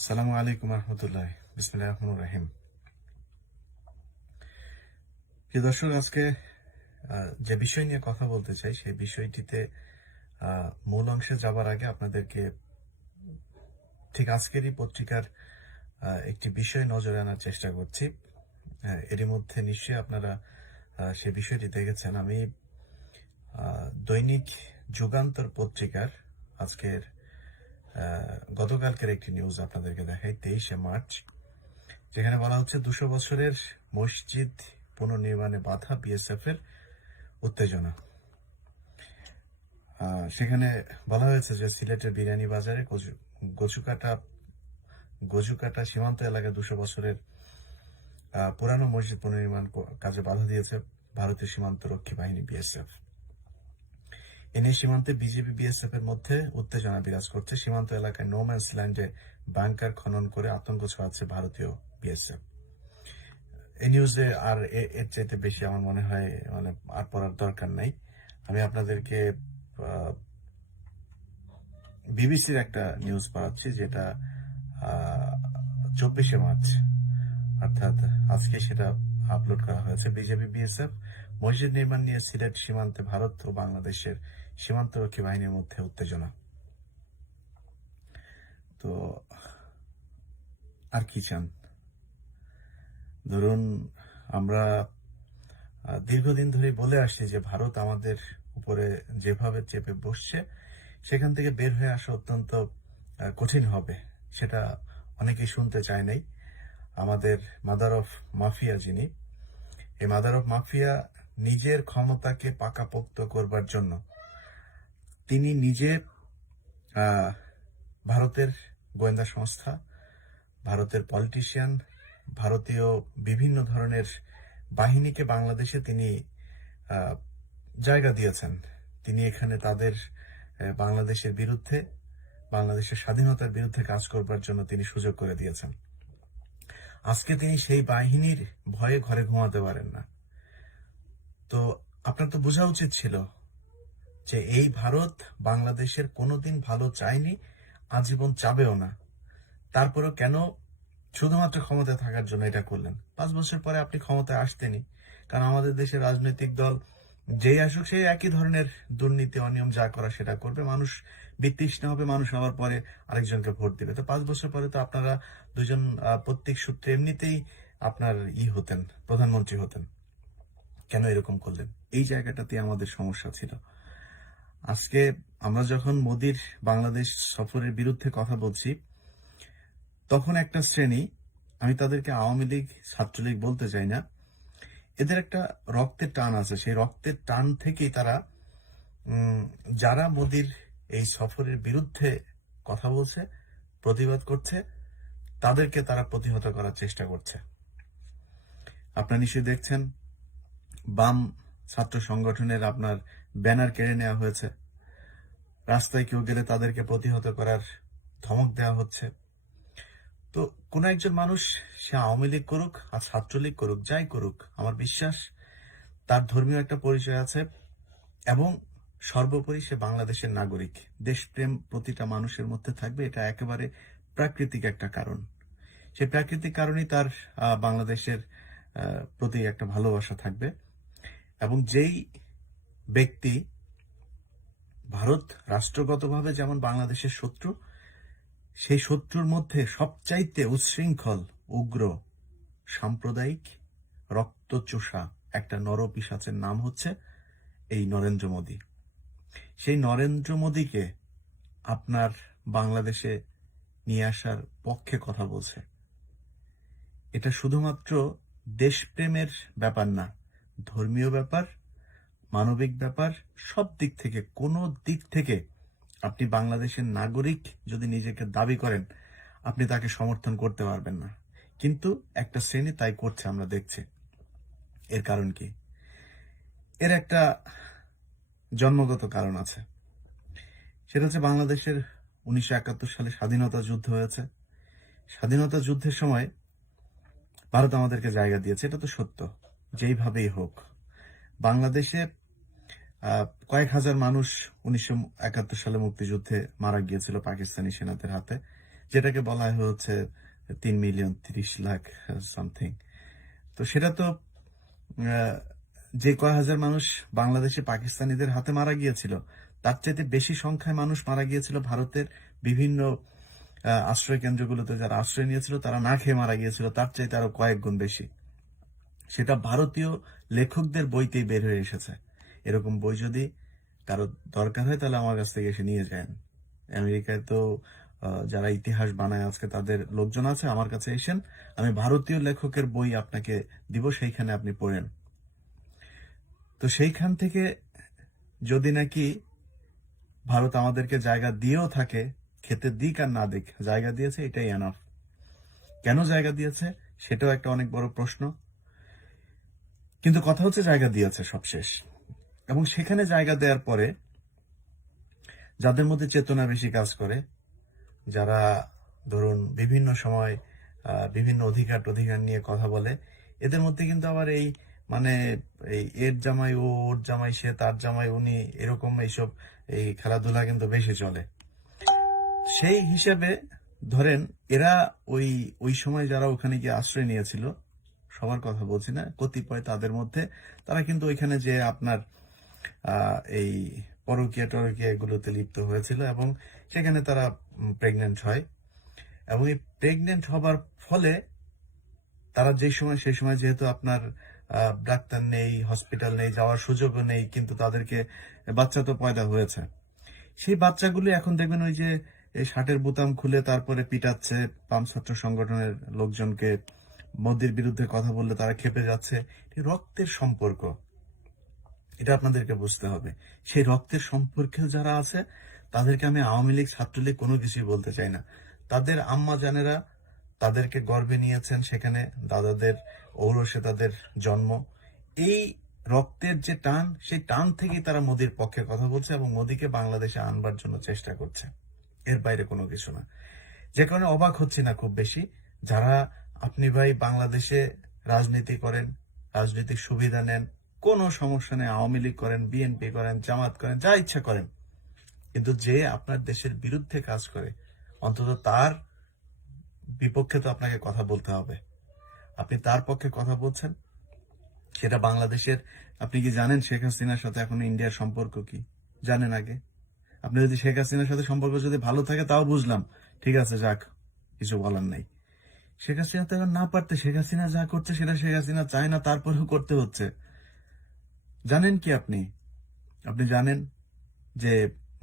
আসসালামু আলাইকুম রহমতুল্লাহ। বিসমিল্লাহির রহমানির রহিম। প্রিয় দর্শক, আজকে যে বিষয় নিয়ে কথা বলতে চাই সেই বিষয়টিতে মূল অংশে যাবার আগে আপনাদেরকে ঠিক আজকেরই পত্রিকার একটি বিষয় নজরে আনার চেষ্টা করছি। এরই মধ্যে নিশ্চয়ই আপনারা সে বিষয়টি দেখেছেন। আমি দৈনিক যুগান্তর পত্রিকার আজকের গতকালকের একটি নিউজ আপনাদেরকে দেখাই, 23শে মার্চ, যেখানে বলা হচ্ছে 200 বছরের মসজিদ পুনর্নির্মাণে বাধা, বিএসএফ এর উত্তেজনা। সেখানে বলা হয়েছে যে সিলেটের বিরিয়ানি বাজারে গজুকাটা সীমান্ত এলাকায় 200 বছরের পুরানো মসজিদ পুনর্নির্মাণ কাজে বাধা দিয়েছে ভারতীয় সীমান্ত রক্ষী বাহিনী বিএসএফ। এ নিয়ে সীমান্তে বিজেপি বিএসএফ এর মধ্যে উত্তেজনা বিরাজ করছে। সীমান্ত এলাকায় নোম্যান্স ল্যান্ডে বাংকার খনন করে আতঙ্ক ছড়াচ্ছে ভারতীয় বিএসএফ। এই নিউজে আর এর চাইতে বেশি আমার মনে হয় আর পড়ার দরকার নাই। আমি আপনাদেরকে বিবিসির একটা নিউজ পাচ্ছি, যেটা 24শে মার্চ, অর্থাৎ আজকে সেটা আপলোড করা হয়েছে। বিজেপি বিএসএফ মসজিদ নির্মাণ নিয়ে সিলেট সীমান্তে ভারত ও বাংলাদেশের সীমান্তরক্ষী বাহিনীর মধ্যে উত্তেজনা। তো আর কি চান? ধরুন, আমরা দীর্ঘদিন ধরে বলে আসছি যে ভারত আমাদের উপরে যেভাবে চেপে বসছে, সেখান থেকে বের হয়ে আসা অত্যন্ত কঠিন হবে। সেটা অনেকেই শুনতে চায় নাই। আমাদের মাদার অফ মাফিয়া যিনি, এই মাদার অফ মাফিয়া নিজের ক্ষমতাকে পাকাপোক্ত করবার জন্য তিনি নিজে ভারতের গোয়েন্দা সংস্থা, ভারতের পলিটিশিয়ান, ভারতীয় বিভিন্ন ধরনের বাহিনীকে বাংলাদেশে তিনি জায়গা দিয়েছেন। তিনি এখানে তাদের বাংলাদেশের বিরুদ্ধে, বাংলাদেশের স্বাধীনতার বিরুদ্ধে কাজ করবার জন্য তিনি সুযোগ করে দিয়েছেন। আজকে তিনি সেই বাহিনীর ভয়ে ঘরে ঘুমাতে পারেন না। তো আপনার তো বোঝা উচিত ছিল যে এই ভারত বাংলাদেশের কোনোদিন ভালো চায়নি, আজীবন চাবেও না। তারপরেও কেন শুধুমাত্র ক্ষমতায় থাকার জন্য এটা করলেন? 5 বছর পরে আপনি ক্ষমতায় আসতেনি, কারণ আমাদের দেশের রাজনৈতিক দল যেই আসুক সেই একই ধরনের দুর্নীতি, অনিয়ম যা করা সেটা করবে। মানুষ বিতৃষ্ণা হবে, মানুষ হওয়ার পরে আরেকজনকে ভোট দিবে। তো 5 বছর পরে তো আপনারা দুজন প্রত্যেক সূত্রে এমনিতেই আপনার হতেন, প্রধানমন্ত্রী হতেন। কেন এরকম করলেন? এই জায়গাটাতে আমাদের সমস্যা ছিল। আজকে আমরা যখন মোদির বাংলাদেশ সফরের বিরুদ্ধে কথা বলছি, তখন একটা শ্রেণী, আমি তাদেরকে আওয়ামী লীগ, ছাত্রলীগ বলতে চাই না, এদের একটা রক্তের টান আছে। সেই রক্তের টান থেকেই তারা যারা মোদির এই সফরের বিরুদ্ধে কথা বলছে, প্রতিবাদ করছে, তাদেরকে তারা প্রতিহত করার চেষ্টা করছে। আপনারা নিশ্চয়ই দেখছেন, বাম ছাত্র সংগঠনের আপনার ব্যানার কেড়ে নেওয়া হয়েছে। রাস্তায় কেউ গেলে তাদেরকে প্রতিহত করার ধমক দেওয়া হচ্ছে। তো কোন একজন মানুষ, সে আওয়ামী লীগ করুক আর ছাত্রলীগ করুক, যাই করুক, আমার বিশ্বাস তার ধর্মীয় একটা পরিচয় আছে এবং সর্বোপরি সে বাংলাদেশের নাগরিক। দেশপ্রেম প্রতিটা মানুষের মধ্যে থাকবে, এটা একেবারে প্রাকৃতিক একটা কারণ। সেই প্রাকৃতিক কারণেই তার বাংলাদেশের প্রতি একটা ভালোবাসা থাকবে। এবং যেই ব্যক্তি ভারত রাষ্ট্রগতভাবে যেমন বাংলাদেশের শত্রু, সেই শত্রুর মধ্যে সবচাইতে উচ্ছৃঙ্খল, উগ্র, সাম্প্রদায়িক, রক্তচোষা একটা নরপিশাচের নাম হচ্ছে এই নরেন্দ্র মোদী। সেই নরেন্দ্র মোদীকে আপনার বাংলাদেশে নিয়ে আসার পক্ষে কথা বলছে। এটা শুধুমাত্র দেশপ্রেমের ব্যাপার না, ধর্মীয় ব্যাপার, মানবিক ব্যাপার। সব দিক থেকে, কোনো দিক থেকে আপনি বাংলাদেশের নাগরিক যদি নিজেকে দাবি করেন, আপনি তাকে সমর্থন করতে পারবেন না। কিন্তু একটা শ্রেণী তাই করছে, আমরা দেখছি। এর কারণ কি? এর একটা জন্মগত কারণ আছে। সেটা হচ্ছে বাংলাদেশের 1971 সালে স্বাধীনতা যুদ্ধ হয়েছে। স্বাধীনতা যুদ্ধের সময় ভারত আমাদেরকে জায়গা দিয়েছে, এটা তো সত্য। যেইভাবেই হোক, বাংলাদেশে কয়েক হাজার মানুষ 1971 সালে মুক্তিযুদ্ধে মারা গিয়েছিল পাকিস্তানি সেনাদের হাতে। যেটাকে বলা হয় হচ্ছে 3,30,00,000 সামথিং। তো সেটা তো আহ, যে কয় হাজার মানুষ বাংলাদেশে পাকিস্তানিদের হাতে মারা গিয়েছিল, তার চাইতে বেশি সংখ্যায় মানুষ মারা গিয়েছিল ভারতের বিভিন্ন আশ্রয় কেন্দ্রগুলোতে। যারা আশ্রয় নিয়েছিল তারা না খেয়ে মারা গিয়েছিল, তার চাইতে আরো কয়েক গুণ বেশি। সেটা ভারতীয় লেখকদের বইতেই বের হয়ে এসেছে। এরকম বই যদি কারো দরকার হয় তাহলে আমার কাছ থেকে এসে নিয়ে যান। আমেরিকায় তো যারা ইতিহাস বানায় আজকে তাদের লোকজন আছে, আমার কাছে এসেন, আমি ভারতীয় লেখকের বই আপনাকে দিব, সেইখানে আপনি পড়েন। তো সেইখান থেকে যদি নাকি ভারত আমাদেরকে জায়গা দিয়েও থাকে, খেতে দিক আর না দিক, জায়গা দিয়েছে, এটাই এনাফ। কেন জায়গা দিয়েছে সেটাও একটা অনেক বড় প্রশ্ন। কিন্তু কথা হচ্ছে জায়গা দিয়েছে, সব শেষ। এবং সেখানে জায়গা দেওয়ার পরে যাদের মধ্যে চেতনা বেশি কাজ করে, যারা ধরুন বিভিন্ন সময় বিভিন্ন অধিকার নিয়ে কথা বলে, এদের মধ্যে কিন্তু আবার এই মানে এই এর জামাই ও, ওর জামাই সে, তার জামাই উনি, এরকম এইসব এই খেলাধুলা কিন্তু বেশি চলে। সেই হিসেবে ধরেন এরা ওই ওই সময় যারা ওখানে গিয়ে আশ্রয় নিয়েছিল, সবার কথা বলছি না, কতিপয় তাদের মধ্যে, তারা কিন্তু ওইখানে যে আপনার এই পরকীয়া টরকীয়া এগুলোতে লিপ্ত হয়েছিল এবং সেখানে তারা প্রেগনেন্ট হয়। এবং এই প্রেগনেন্ট হবার ফলে তারা যে সময়, সেই সময় যেহেতু আপনার ডাক্তার নেই, হসপিটাল নেই, যাওয়ার সুযোগও নেই, কিন্তু তাদেরকে বাচ্চা তো পয়দা হয়েছে। সেই বাচ্চাগুলো এখন দেখবেন ওই যে এই শার্টের বোতাম খুলে তারপরে পিটাচ্ছে, বাম ছাত্র সংগঠনের লোকজনকে, মোদির বিরুদ্ধে কথা বললে তারা খেপে যাচ্ছে। রক্তের সম্পর্ক, এটা আপনাদেরকে বুঝতে হবে। সেই রক্তের সম্পর্কে যারা আছে তাদেরকে আমি আওয়ামী লীগ, ছাত্রলীগ কোনো কিছুই বলতে চাই না। তাদের আম্মা জানেরা তাদেরকে গর্ভে নিয়েছেন, সেখানে দাদাদের ঔরসে তাদের জন্ম। এই রক্তের যে টান, সেই টান থেকেই তারা মোদির পক্ষে কথা বলছে এবং মোদিকে বাংলাদেশে আনবার জন্য চেষ্টা করছে। এর বাইরে কোনো কিছু না। যে কারণে অবাক হচ্ছি না খুব বেশি, যারা আপনি ভাই বাংলাদেশে রাজনীতি করেন, রাজনৈতিক সুবিধা নেন, কোনো সমস্যা নেই, আওয়ামী লীগ করেন, বিএনপি করেন, জামাত করেন, যা ইচ্ছা করেন, কিন্তু যে আপনার দেশের বিরুদ্ধে কাজ করে, অন্তত তার বিপক্ষে তো আপনাকে কথা বলতে হবে। আপনি তার পক্ষে কথা বলছেন, সেটা বাংলাদেশের। আপনি কি জানেন শেখ হাসিনার সাথে এখন ইন্ডিয়ার সম্পর্ক কি? জানেন আগে? আপনি যদি শেখ হাসিনার সাথে সম্পর্ক যদি ভালো থাকে তাও বুঝলাম, ঠিক আছে, যাক, কিছু বলার নাই। শেখ হাসিনা তো এখন না পারতে, শেখ হাসিনা যা করছে সেটা শেখ হাসিনা চায় না, তারপরেও করতে হচ্ছে। জানেন কি আপনি? আপনি জানেন যে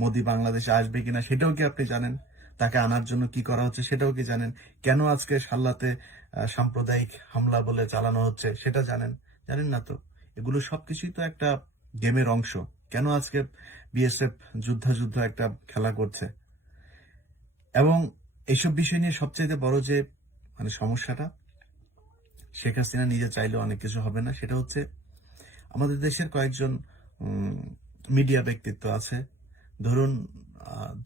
মোদি বাংলাদেশে আসবে কিনা সেটাও কি আপনি জানেন? তাকে আনার জন্য কি করা হচ্ছে সেটাও কি জানেন? কেন আজকে সাল্লাতে সাম্প্রদায়িক হামলা বলে চালানো হচ্ছে সেটা জানেন? জানেন না তো। এগুলো সবকিছুই তো একটা গেমের অংশ। কেন আজকে বিএসএফ যুদ্ধ একটা খেলা করছে? এবং এইসব বিষয় নিয়ে সবচেয়ে বড় যে মানে সমস্যাটা, শেখ হাসিনা নিজে চাইলেও অনেক কিছু হবে না, সেটা হচ্ছে আমাদের দেশের কয়েকজন মিডিয়া ব্যক্তিত্ব আছে। ধরুন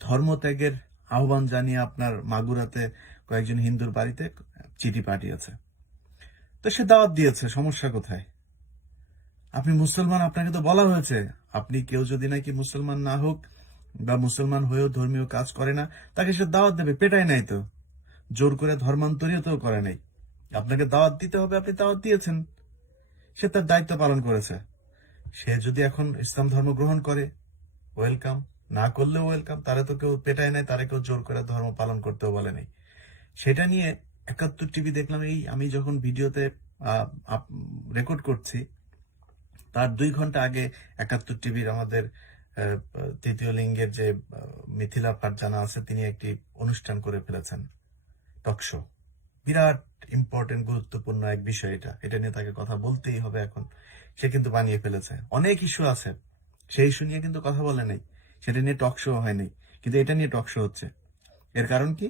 ধর্মত্যাগের আহ্বান জানিয়ে আপনার মাগুরাতে কয়েকজন হিন্দুর বাড়িতে চিঠি পাঠিয়েছে। তো সে দাওয়াত দিয়েছে, সমস্যা কোথায়? আপনি মুসলমান, আপনাকে তো বলা হয়েছে, আপনি কেউ যদি নাকি মুসলমান না হোক বা মুসলমান হয়েও ধর্মীয় কাজ করে না, তাকে সে দাওয়াত দেবে, পেটায় নাই তো, জোর করে ধর্মান্তরিত তো করে নাই। আপনাকে দাওয়াত দিতে হবে, আপনি দাওয়াত দিয়েছেন, সে তার দায়িত্ব পালন করেছে। সে যদি এখন ইসলাম ধর্ম গ্রহণ করে, ওয়েলকাম, না করলেও ওয়েলকাম। তারা তো কেউ পেটায় নাই, তারা কেউ জোর করে ধর্ম পালন করতেও বলে নাই। সেটা নিয়ে 71 টিভি দেখলাম, এই আমি যখন ভিডিওতে রেকর্ড করছি তার 2 ঘন্টা আগে 71 টিভির আমাদের তৃতীয় লিঙ্গের যে মিথিলা ফারজানা আছে, তিনি একটি অনুষ্ঠান করে ফেলেছেন, টকশো। বিরাট ইম্পর্টেন্ট, গুরুত্বপূর্ণ এক বিষয় এটা, এটা নিয়ে তাকে কথা বলতেই হবে এখন। সে কিন্তু বানিয়ে ফেলেছে, অনেক ইস্যু আছে, সেই ইস্যু নিয়ে কিন্তু কথা বলে নাই, সেটা নিয়ে টক শো হয়নি, কিন্তু এটা নিয়ে টক শো হচ্ছে। এর কারণ কি?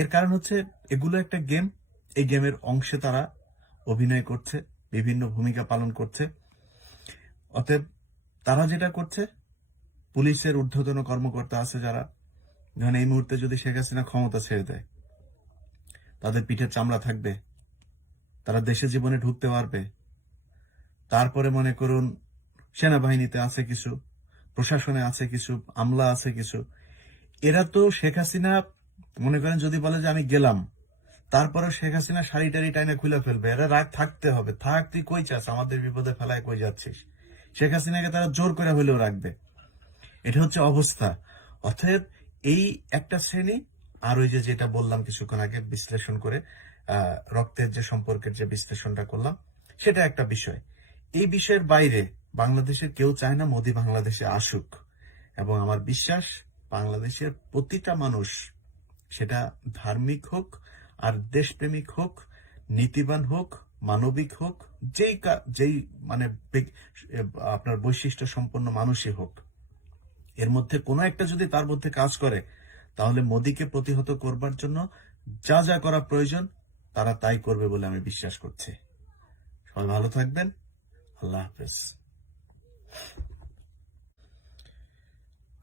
এর কারণ হচ্ছে এগুলো একটা গেম, এই গেমের অংশে তারা অভিনয় করছে, বিভিন্ন ভূমিকা পালন করছে। অতএব তারা যেটা করছে, পুলিশের ঊর্ধ্বতন কর্মকর্তা আছে যারা, ধরেন এই মুহূর্তে যদি শেখ হাসিনা ক্ষমতা ছেড়ে দেয়, তাদের পিঠের চামড়া থাকবে, তারা দেশে জীবনে ঢুকতে পারবে। তারপরে মনে করুন সেনাবাহিনীতে আছে কিছু, প্রশাসনে আছে কিছু, আমলা আছে কিছু। এরা তো শেখ হাসিনা মনে করেন যদি বলে যে আমি গেলাম, তারপরে শেখ হাসিনা শাড়ি টাড়ি টাইনা খুলে ফেলবে, এরা রাগ থাকতে হবে, থাক তুই কই চাস, আমাদের বিপদে ফেলায় কই যাচ্ছিস। শেখ হাসিনাকে তারা জোর করে হলেও রাখবে, এটা হচ্ছে অবস্থা। অতএব এই একটা শ্রেণী, আর ওই যে যেটা বললাম কিছুক্ষণ আগে বিশ্লেষণ করে, রক্তের যে সম্পর্কের যে বিশ্লেষণটা করলাম, সেটা একটা বিষয়। এই বিষয়ের বাইরে বাংলাদেশের কেউ চায় না মোদি বাংলাদেশে আসুক, এবং আমার বিশ্বাস বাংলাদেশের প্রতিটা মানুষ, সেটা ধার্মিক হোক আর দেশপ্রেমিক হোক, নীতিবান হোক, মানবিক হোক, যেই মানে আপনার বৈশিষ্ট্য সম্পন্ন মানুষই হোক, এর মধ্যে কোনো একটা যদি তার মধ্যে কাজ করে, তাহলে মোদিকে প্রতিহত করবার জন্য যা যা করা প্রয়োজন তারা তাই করবে বলে আমি বিশ্বাস করছি। সবাই ভালো থাকবেন। আল্লাহ হাফেজ।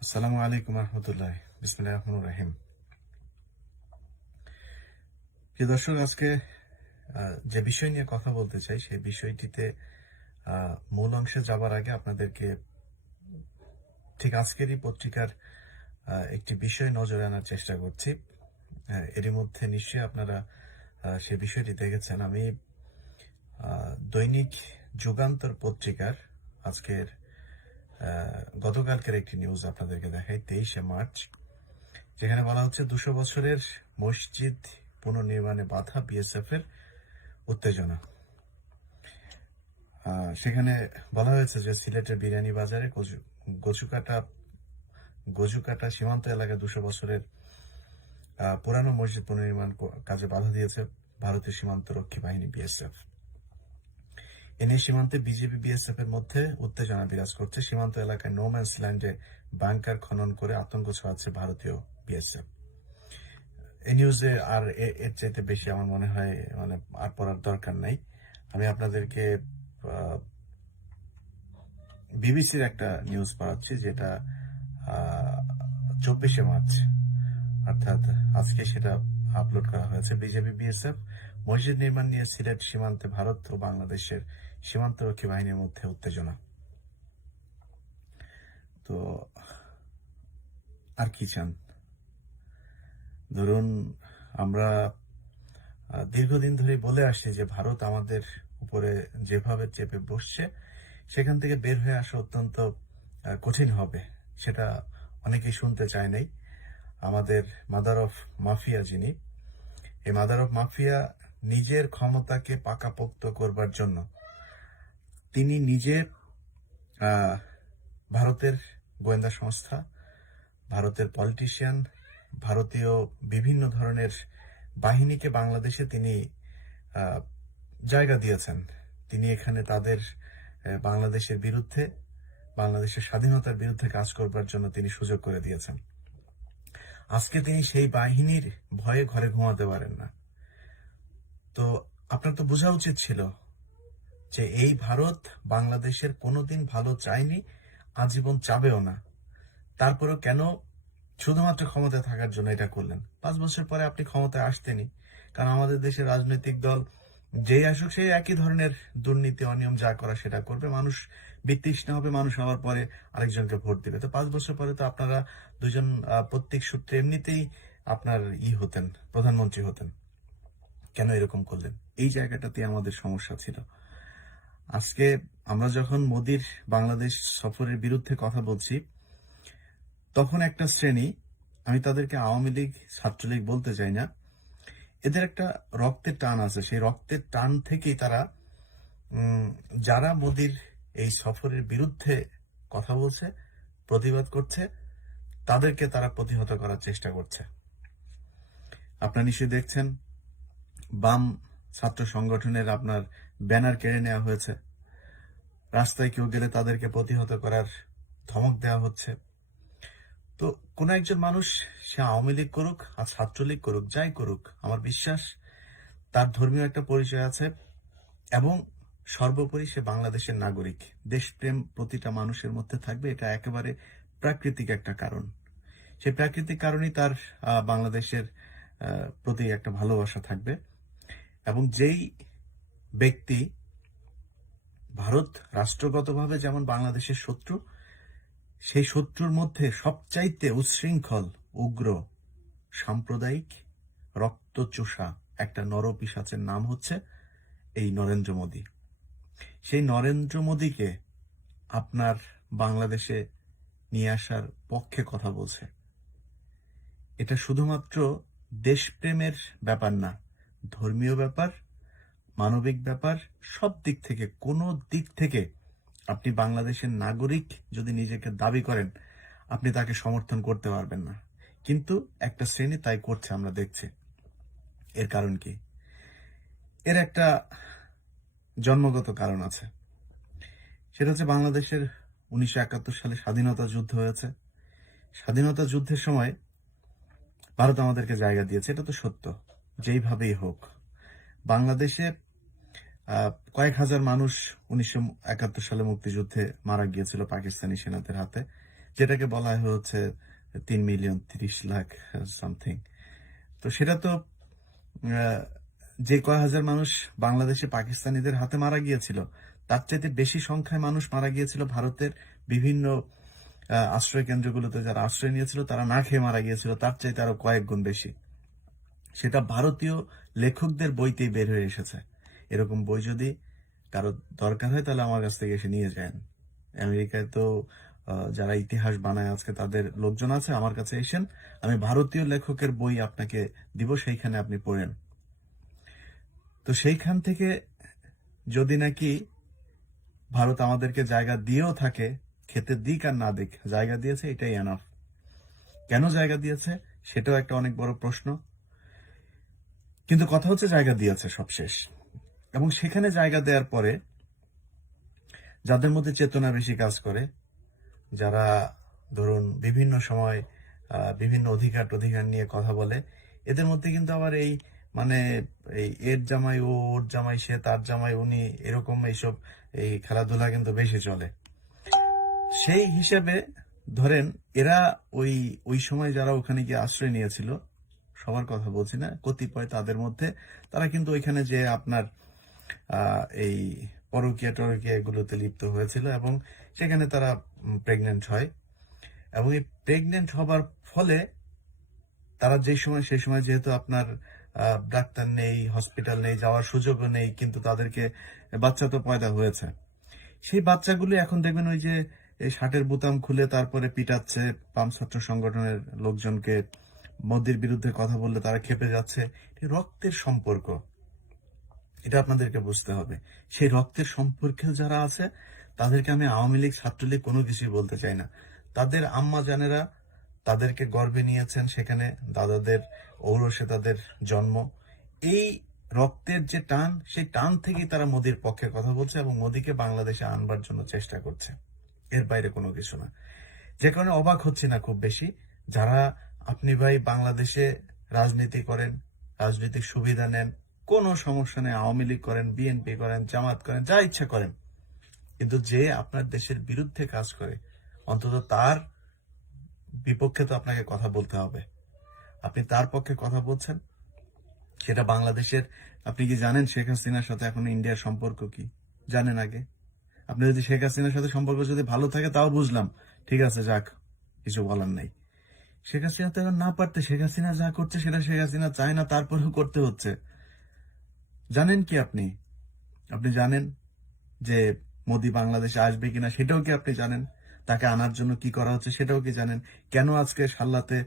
আসসালামু আলাইকুম রহমতুল্লাহ। বিসমিল্লাহির রহমানির রহিম। প্রিয় দর্শক, আজকে যে বিষয় নিয়ে কথা বলতে চাই, সেই বিষয়টিতে মূল অংশে যাবার আগে আপনাদেরকে ঠিক আজকেরই পত্রিকার একটি বিষয় নজরে আনার চেষ্টা করছি। এরই মধ্যে নিশ্চয়ই আপনারা সে বিষয়টি দেখেছেন। আমি দৈনিক যুগান্তর পত্রিকার আজকের গতকালকের একটি নিউজ আপনাদেরকে দেখাই, 23শে মার্চ, যেখানে বলা হচ্ছে 200 বছরের মসজিদ পুনর্নির্মাণে বাধা, বিএসএফ এর উত্তেজনা। সেখানে বলা হয়েছে যে সিলেটের বিরিয়ানি বাজারে গজুকাটা সীমান্ত এলাকায় 200 বছরের পুরানো মসজিদ পুনর্নির্মাণ কাজে বাধা দিয়েছে ভারতীয় সীমান্ত রক্ষী বাহিনী বিএসএফ। এ নিয়ে সীমান্তে বিজেপি বিএসএফ এর মধ্যে উত্তেজনা বিরাজ করছে। সীমান্ত এলাকায় নোম্যান্স ল্যান্ডে বাংকার খনন করে আতঙ্ক ছড়াচ্ছে ভারতীয় বিএসএফ। এই নিউজে আর এর চাইতে বেশি আমার মনে হয় মানে আর পড়ার দরকার নাই। আমি আপনাদেরকে বিবিসির একটা নিউজ পাচ্ছি, যেটা 24শে মার্চ, অর্থাৎ আজকে সেটা আপলোড করা হয়েছে। বিজেপি বিএসএফ মসজিদ নির্মাণ নিয়ে সিলেট সীমান্তে ভারত ও বাংলাদেশের সীমান্তরক্ষী বাহিনীর মধ্যে উত্তেজনা। তো আর কি চান? ধরুন, আমরা দীর্ঘদিন ধরে বলে আসছি যে ভারত আমাদের উপরে যেভাবে চেপে বসছে, সেখান থেকে বের হয়ে আসা অত্যন্ত কঠিন হবে। সেটা অনেকেই শুনতে চায় নাই। আমাদের মাদার অফ মাফিয়া যিনি, এই মাদার অফ মাফিয়া নিজের ক্ষমতাকে পাকাপোক্ত করবার জন্য তিনি নিজে ভারতের গোয়েন্দা সংস্থা, ভারতের পলিটিশিয়ান, ভারতীয় বিভিন্ন ধরনের বাহিনীকে বাংলাদেশে তিনি জায়গা দিয়েছেন। তিনি এখানে তাদের বাংলাদেশের বিরুদ্ধে, বাংলাদেশের স্বাধীনতার বিরুদ্ধে কাজ করবার জন্য তিনি সুযোগ করে দিয়েছেন। আজকে তিনি সেই বাহিনীর ভয়ে ঘরে ঘুমাতে পারেন না। তো আপনার তো বোঝা উচিত ছিল যে এই ভারত বাংলাদেশের কোনোদিন ভালো চায়নি, আজীবন চাবেও না। তারপরেও কেন শুধুমাত্র ক্ষমতায় থাকার জন্য এটা করলেন? 5 বছর পরে আপনি ক্ষমতায় আসতেনি, কারণ আমাদের দেশের রাজনৈতিক দল যেই আসুক সেই একই ধরনের দুর্নীতি, অনিয়ম যা করা সেটা করবে। মানুষ বিতৃষ্ণা হবে, মানুষ হওয়ার পরে আরেকজনকে ভোট দিবে। তো 5 বছর পরে তো আপনারা দুজন প্রত্যেক সূত্রে এমনিতেই আপনার হতেন, প্রধানমন্ত্রী হতেন। কেন এরকম করলেন? এই জায়গাটাতে আমাদের সমস্যা ছিল। আজকে আমরা যখন মোদির বাংলাদেশ সফরের বিরুদ্ধে কথা বলছি, তখন একটা শ্রেণী, আমি তাদেরকে আওয়ামী লীগ, ছাত্রলীগ বলতে চাই না, এদের একটা রক্তের টান আছে। সেই রক্তের টান থেকেই তারা যারা মোদির এই সফরের বিরুদ্ধে কথা বলছে, প্রতিবাদ করছে, তাদেরকে তারা প্রতিহত করার চেষ্টা করছে। আপনারা নিশ্চয়ই দেখছেন, বাম ছাত্র সংগঠনের আপনার ব্যানার কেড়ে নেওয়া হয়েছে। রাস্তায় কেউ গেলে তাদেরকে প্রতিহত করার ধমক দেওয়া হচ্ছে। তো কোন একজন মানুষ, সে আওয়ামী লীগ করুক আর ছাত্রলীগ করুক, যাই করুক, আমার বিশ্বাস তার ধর্মীয় একটা পরিচয় আছে, এবং সর্বোপরি সে বাংলাদেশের নাগরিক। দেশপ্রেম প্রতিটা মানুষের মধ্যে থাকবে, এটা একেবারে প্রাকৃতিক একটা কারণ। সেই প্রাকৃতিক কারণেই তার বাংলাদেশের প্রতি একটা ভালোবাসা থাকবে। এবং যেই ব্যক্তি ভারত রাষ্ট্রগতভাবে যেমন বাংলাদেশের শত্রু, সেই শত্রুর মধ্যে সবচাইতে উচ্ছৃঙ্খল, উগ্র সাম্প্রদায়িক রক্তচোষা একটা নরপিশাচের নাম হচ্ছে এই নরেন্দ্র মোদী। সেই নরেন্দ্র মোদীকে আপনার বাংলাদেশে নিয়ে আসার পক্ষে কথা বলছে। এটা শুধুমাত্র দেশপ্রেমের ব্যাপার না, ধর্মীয় ব্যাপার, মানবিক ব্যাপার, সব দিক থেকে, কোনো দিক থেকে আপনি বাংলাদেশের নাগরিক যদি নিজেকে দাবি করেন, আপনি তাকে সমর্থন করতে পারবেন না। কিন্তু একটা শ্রেণী তাই করছে, আমরা দেখছি। এর কারণ কি? এর একটা জন্মগত কারণ আছে। সেটা হচ্ছে বাংলাদেশের 1971 সালে স্বাধীনতা যুদ্ধ হয়েছে। স্বাধীনতা যুদ্ধের সময় ভারত আমাদেরকে জায়গা দিয়েছে, এটা তো সত্য। যেইভাবেই হোক, বাংলাদেশে কয়েক হাজার মানুষ 1971 সালে মুক্তিযুদ্ধে মারা গিয়েছিল পাকিস্তানি সেনাদের হাতে, যেটাকে বলা হচ্ছে 3,30,00,000 সামথিং। তো সেটা তো যে কয়েক হাজার মানুষ বাংলাদেশে পাকিস্তানিদের হাতে মারা গিয়েছিল, তার চাইতে বেশি সংখ্যায় মানুষ মারা গিয়েছিল ভারতের বিভিন্ন আশ্রয় কেন্দ্রগুলোতে। যারা আশ্রয় নিয়েছিল তারা না খেয়ে মারা গিয়েছিল, তার চাইতে আরো কয়েক গুণ বেশি। সেটা ভারতীয় লেখকদের বইতেই বের হয়ে এসেছে। এরকম বই যদি কারো দরকার হয় তাহলে আমার কাছ থেকে এসে নিয়ে যান। আমেরিকায় তো যারা ইতিহাস বানায় আজকে তাদের লোকজন আছে, আমার কাছে এসেন, আমি ভারতীয় লেখকের বই আপনাকে দিব, সেইখানে আপনি পড়েন। তো সেইখান থেকে যদি নাকি ভারত আমাদেরকে জায়গা দিয়েও থাকে, খেতে দিক আর না দিক, জায়গা দিয়েছে, এটাই এনাফ। কেন জায়গা দিয়েছে সেটাও একটা অনেক বড় প্রশ্ন। কিন্তু কথা হচ্ছে জায়গা দিয়েছে, সব শেষ। এবং সেখানে জায়গা দেওয়ার পরে যাদের মধ্যে চেতনা বেশি কাজ করে, যারা ধরুন বিভিন্ন সময় বিভিন্ন অধিকার নিয়ে কথা বলে, এদের মধ্যে কিন্তু আবার এই মানে এই এর জামাই ও, ওর জামাই সে, তার জামাই উনি, এরকম এইসব এই খেলাধুলা কিন্তু বেশি চলে। সেই হিসেবে ধরেন এরা ওই সময় যারা ওখানে গিয়ে আশ্রয় নিয়েছিল, সবার কথা বলছি না, কতিপয় তাদের মধ্যে, তারা কিন্তু ওইখানে যে আপনার এই পরকীয়া টরকীয়া এগুলোতে লিপ্ত হয়েছিল এবং সেখানে তারা প্রেগনেন্ট হয়। এবং এই প্রেগনেন্ট হবার ফলে তারা সেই সময় যেহেতু আপনার ডাক্তার নেই, হসপিটাল নেই, যাওয়ার সুযোগও নেই, কিন্তু তাদেরকে বাচ্চা তো পয়দা হয়েছে। সেই বাচ্চাগুলো এখন দেখবেন ওই যে এই শার্টের বোতাম খুলে তারপরে পিটাচ্ছে, বাম ছাত্র সংগঠনের লোকজনকে, মোদির বিরুদ্ধে কথা বললে তারা খেপে যাচ্ছে। রক্তের সম্পর্ক, এটা আপনাদেরকে বুঝতে হবে। সেই রক্তের সম্পর্কে যারা আছে তাদেরকে আমি আওয়ামী লীগ, ছাত্রলীগ কোনো কিছুই বলতে চাই না। তাদের আম্মা জানেরা তাদেরকে গর্ভে নিয়েছেন, সেখানে দাদাদের ঔরসে তাদের জন্ম। এই রক্তের যে টান, সেই টান থেকেই তারা মোদির পক্ষে কথা বলছে এবং মোদিকে বাংলাদেশে আনবার জন্য চেষ্টা করছে। এর বাইরে কোনো কিছু না। যে কারণে অবাক হচ্ছে না খুব বেশি, যারা আপনি ভাই বাংলাদেশে রাজনীতি করেন, রাজনৈতিক সুবিধা নেন, কোনো সমস্যা নেই, আওয়ামী লীগ করেন, বিএনপি করেন, জামাত করেন, যা ইচ্ছা করেন, কিন্তু যে আপনার দেশের বিরুদ্ধে কাজ করে, অন্তত তার বিপক্ষে তো আপনাকে কথা বলতে হবে। আপনি তার পক্ষে কথা বলছেন, সেটা বাংলাদেশের। আপনি কি জানেন শেখ হাসিনার সাথে এখন ইন্ডিয়ার সম্পর্ক কি? জানেন আগে? আপনি যদি শেখ হাসিনার সাথে সম্পর্ক যদি ভালো থাকে তাও বুঝলাম, ঠিক আছে, যাক, কিছু বলার নাই। শেখ হাসিনা তো এখন না পারতে, শেখ হাসিনা যা করছে সেটা শেখ হাসিনা চায় না, তারপরেও করতে হচ্ছে। জানেন কি আপনি? আপনি জানেন যে মোদি বাংলাদেশে আসবে কিনা সেটাও কি আপনি জানেন? তাকে আনার জন্য কি করা হচ্ছে সেটাও কি জানেন? কেন আজকে সাল্লাতে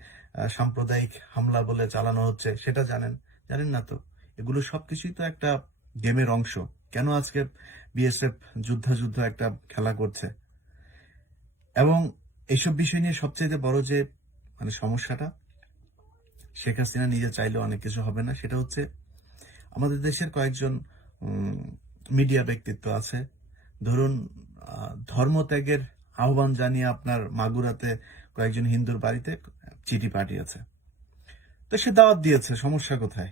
সাম্প্রদায়িক হামলা বলে চালানো হচ্ছে সেটা জানেন? জানেন না তো। এগুলো সবকিছুই তো একটা গেমের অংশ। কেন আজকে বিএসএফ যুদ্ধ একটা খেলা করছে? এবং এইসব বিষয় নিয়ে সবচেয়ে বড় যে মানে সমস্যাটা, শেখ হাসিনা নিজে চাইলেও অনেক কিছু হবে না। সেটা হচ্ছে আমাদের দেশের কয়েকজন মিডিয়া ব্যক্তিত্ব আছে, ধরুন ধর্মত্যাগের আহ্বান জানিয়ে আপনার মাগুরাতে কয়েকজন হিন্দুর বাড়িতে চিঠি পাঠিয়েছে। তো সে দাওয়াত দিয়েছে, সমস্যা কোথায়?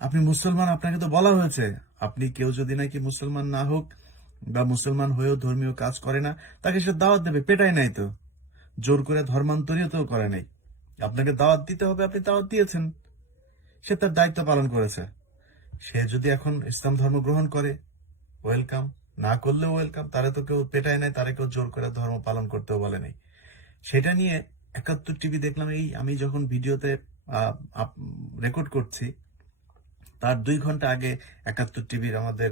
আপনি মুসলমান, আপনাকে তো বলা হয়েছে, আপনি কেউ যদি নাকি মুসলমান না হোক বা মুসলমান হয়েও ধর্মীয় কাজ করে না, তাকে সে দাওয়াত দেবে, পেটায় নাই তো, জোর করে ধর্মান্তরিত করে নাই। আপনাকে দাওয়াত দিতে হবে, আপনি দাওয়াত দিয়েছেন, সে তার দায়িত্ব পালন করেছে। সে যদি এখন ইসলাম ধর্ম গ্রহণ করে, ওয়েলকাম, না করলেও ওয়েলকাম। তারে তো কেউ পেটায় নাই, তারে কেউ জোর করে ধর্ম পালন করতেও বলে নাই। সেটা নিয়ে একাত্তর টিভি দেখলাম, এই আমি যখন ভিডিওতে রেকর্ড করছি তার 2 ঘন্টা আগে একাত্তর টিভির আমাদের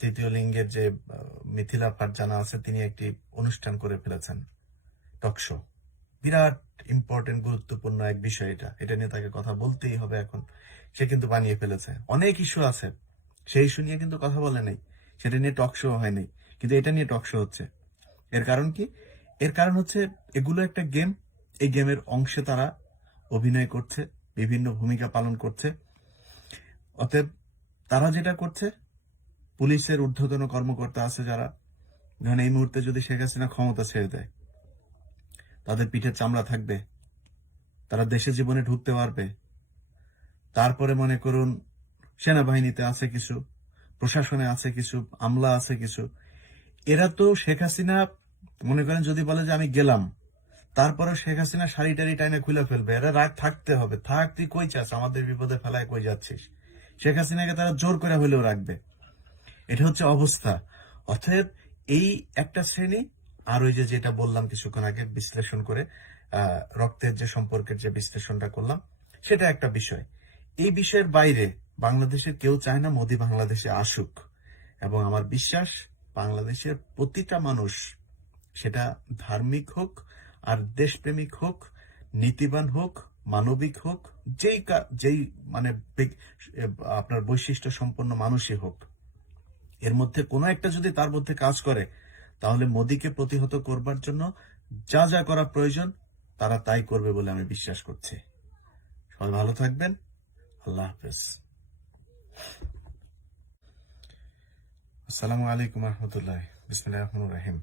তৃতীয় লিঙ্গের যে মিথিলা ফারজানা আছে, তিনি একটি অনুষ্ঠান করে ফেলেছেন, টক শো। বিরাট ইম্পর্টেন্ট, গুরুত্বপূর্ণ এক বিষয় এটা, এটা নিয়ে তাকে কথা বলতেই হবে এখন। সে কিন্তু বানিয়ে ফেলেছে, অনেক ইস্যু আছে, সেই ইস্যু নিয়ে কিন্তু কথা বলে নাই, সেটা নিয়ে টক শো হয়নি, কিন্তু এটা নিয়ে টক শো হচ্ছে। এর কারণ কি? এর কারণ হচ্ছে এগুলো একটা গেম, এই গেমের অংশে তারা অভিনয় করছে, বিভিন্ন ভূমিকা পালন করছে। অতএব তারা যেটা করছে, পুলিশের ঊর্ধ্বতন কর্মকর্তা আছে যারা, ধরেন এই মুহূর্তে যদি শেখ হাসিনা ক্ষমতা ছেড়ে দেয়, তাদের পিঠে চামড়া থাকবে, তারা দেশে জীবনে ঢুকতে পারবে। তারপরে মনে করুন সেনাবাহিনীতে আছে কিছু, প্রশাসনে আছে কিছু, আমলা আছে কিছু। এরা তো শেখ হাসিনা, মনে করেন যদি বলে যে আমি গেলাম, তারপরে শেখ হাসিনা শাড়ি টাড়ি টাইনে খুলে ফেলবে। এরা রাগ থাকতে হবে, থাক তুই কই চাস, আমাদের বিপদে ফেলায় কই যাচ্ছিস। শেখ হাসিনাকে তারা জোর করে হলেও রাখবে, এটা হচ্ছে অবস্থা। অতএব এই একটা শ্রেণী, আর ওই যে যেটা বললাম কিছুক্ষণ আগে বিশ্লেষণ করে, রক্তের যে সম্পর্কের যে বিশ্লেষণটা করলাম, সেটা একটা বিষয়। এই বিষয়ের বাইরে বাংলাদেশের কেউ চায় না মোদি বাংলাদেশে আসুক, এবং আমার বিশ্বাস বাংলাদেশের প্রতিটা মানুষ, সেটা ধার্মিক হোক আর দেশপ্রেমিক হোক, নীতিবান হোক, মানবিক হোক, যেই মানে আপনার বৈশিষ্ট্য সম্পন্ন মানুষই হোক, এর মধ্যে কোনো একটা যদি তার মধ্যে কাজ করে, তাহলে মোদিকে প্রতিহত করবার জন্য যা যা করা প্রয়োজন তারা তাই করবে বলে আমি বিশ্বাস করছি। সবাই ভালো থাকবেন, আল্লাহ হাফেজ। আসসালামু আলাইকুম রহমতুল্লাহ, বিসমিল্লাহির রহমানির রহিম।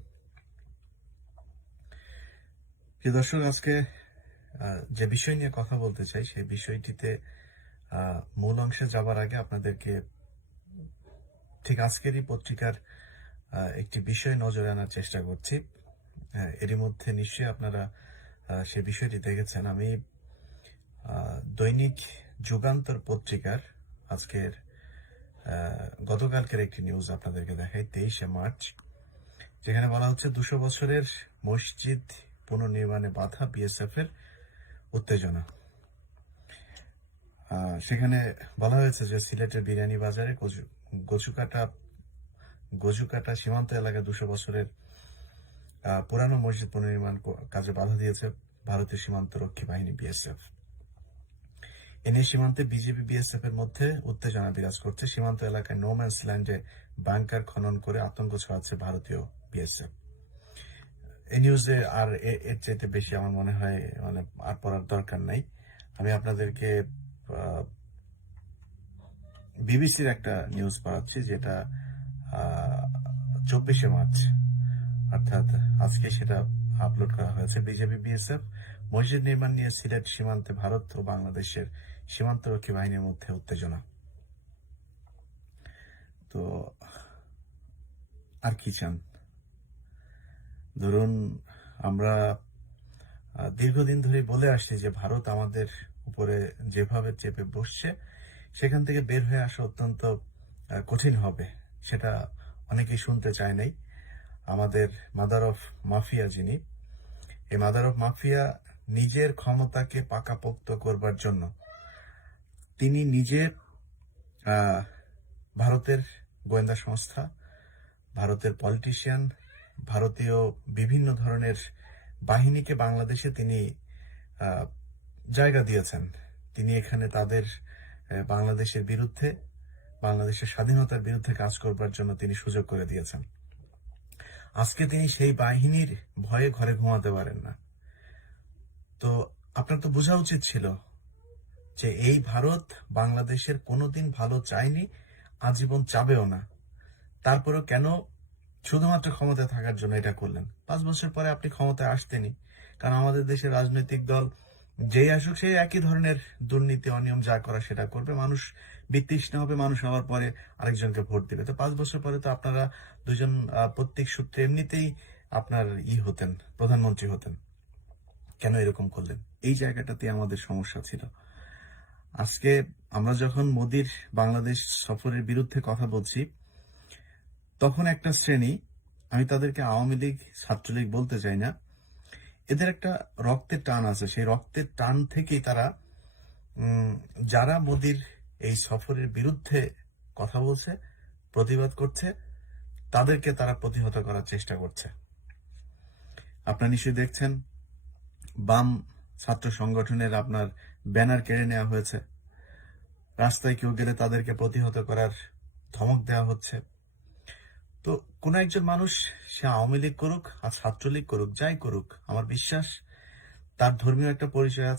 প্রিয় দর্শক, আজকে যে বিষয় নিয়ে কথা বলতে চাই, সেই বিষয়টিতে মূল অংশে যাবার আগে আপনাদেরকে ঠিক আজকেরই পত্রিকার একটি বিষয় নজরে আনার চেষ্টা করছি। এরই মধ্যে নিশ্চয়ই আপনারা সে বিষয়টি দেখেছেন। আমি দৈনিক যুগান্তর পত্রিকার আজকের গতকালকের একটি নিউজ আপনাদেরকে দেখাই, 23শে মার্চ, যেখানে বলা হচ্ছে 200 বছরের মসজিদ পুনর্নির্মাণে বাধা, বিএসএফ এর উত্তেজনা। সেখানে বলা হয়েছে যে সিলেটের বিরিয়ানি বাজারে গজুকাটা সীমান্ত এলাকায় 200 বছরের পুরানো মসজিদ পুনর্নির্মাণ কাজে বাধা দিয়েছে ভারতীয় সীমান্ত রক্ষী বাহিনী বিএসএফ। এ নিয়ে সীমান্তে বিজেপি বিএসএফ এর মধ্যে উত্তেজনা বিরাজ করছে। সীমান্ত এলাকায় নোম্যান্স ল্যান্ডে বাংকার খনন করে আতঙ্ক ছড়াচ্ছে ভারতীয় বিএসএফ। এই নিউজে আর এর চাইতে বেশি আমার মনে হয় মানে আর পড়ার দরকার নাই। আমি আপনাদেরকে বিবিসির একটা নিউজ পাচ্ছি, যেটা 24শে মার্চ, অর্থাৎ আজকে সেটা আপলোড করা হয়েছে। বিজেপি বিএসএফ মসজিদ নির্মাণ নিয়ে সিলেট সীমান্তে ভারত ও বাংলাদেশের সীমান্তরক্ষী বাহিনীর মধ্যে উত্তেজনা। তো আর কি চান? ধরুন, আমরা দীর্ঘদিন ধরে বলে আসছি যে ভারত আমাদের উপরে যেভাবে চেপে বসছে, সেখান থেকে বের হয়ে আসা অত্যন্ত কঠিন হবে। সেটা অনেকেই শুনতে চায় নাই। আমাদের মাদার অফ মাফিয়া যিনি, এই মাদার অফ মাফিয়া নিজের ক্ষমতাকে পাকাপোক্ত করবার জন্য তিনি নিজে ভারতের গোয়েন্দা সংস্থা, ভারতের পলিটিশিয়ান, ভারতীয় বিভিন্ন ধরনের বাহিনীকে বাংলাদেশে তিনি জায়গা দিয়েছেন। তিনি এখানে তাদের বাংলাদেশের বিরুদ্ধে, বাংলাদেশের স্বাধীনতার বিরুদ্ধে কাজ করবার জন্য তিনি সুযোগ করে দিয়েছেন। আজকে তিনি সেই বাহিনীর ভয়ে ঘরে ঘুমাতে পারেন না। তো আপনার তো বোঝা উচিত ছিল যে এই ভারত বাংলাদেশের কোনোদিন ভালো চায়নি, আজীবন চাবেও না। তারপরেও কেন শুধুমাত্র ক্ষমতায় থাকার জন্য এটা করলেন? 5 বছর পরে আপনি ক্ষমতায় আসতেনই, কারণ আমাদের দেশের রাজনৈতিক দল যেই আসুক সেই একই ধরনের দুর্নীতি, অনিয়ম যা করা সেটা করবে। মানুষ বিতৃষ্ণ হবে, মানুষ হওয়ার পরে আরেকজনকে ভোট দিবে। তো 5 বছর পরে তো আপনারা দুজন প্রত্যেক সূত্রে এমনিতেই আপনার হতেন, প্রধানমন্ত্রী হতেন। কেন এরকম করলেন? এই জায়গাটাতে আমাদের সমস্যা ছিল। আজকে আমরা যখন মোদির বাংলাদেশ সফরের বিরুদ্ধে কথা বলছি, তখন একটা শ্রেণী, আমি তাদেরকে আওয়ামী লীগ ছাত্রলীগ বলতে চাই না, এদের একটা রক্তের টান আছে, সেই রক্তের টান থেকেই তারা যারা মোদির এই সফরের বিরুদ্ধে কথা বলছে, প্রতিবাদ করছে, তাদেরকে তারা প্রতিহত করার চেষ্টা করছে। আপনারা নিশ্চয়ই দেখছেন বাম ছাত্র সংগঠনের আপনার ব্যানার কেড়ে নেওয়া হয়েছে, রাস্তায় কেউ গেলে তাদেরকে প্রতিহত করার ধমক দেওয়া হচ্ছে। তো কোন একজন মানুষ, সে আওয়ামী লীগ করুক আর ছাত্রলীগ করুক, যাই করুক, আমার বিশ্বাস তার ধর্মীয় একটা পরিচয় আছে।